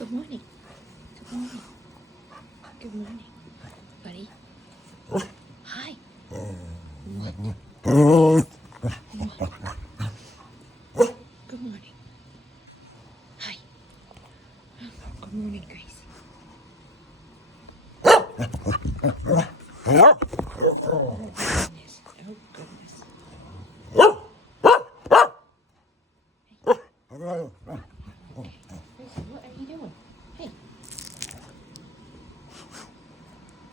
Good morning. Good morning. Good morning, buddy. Hi. What? Good morning. Hi. Good morning, Gracie. Oh, goodness. Oh, goodness.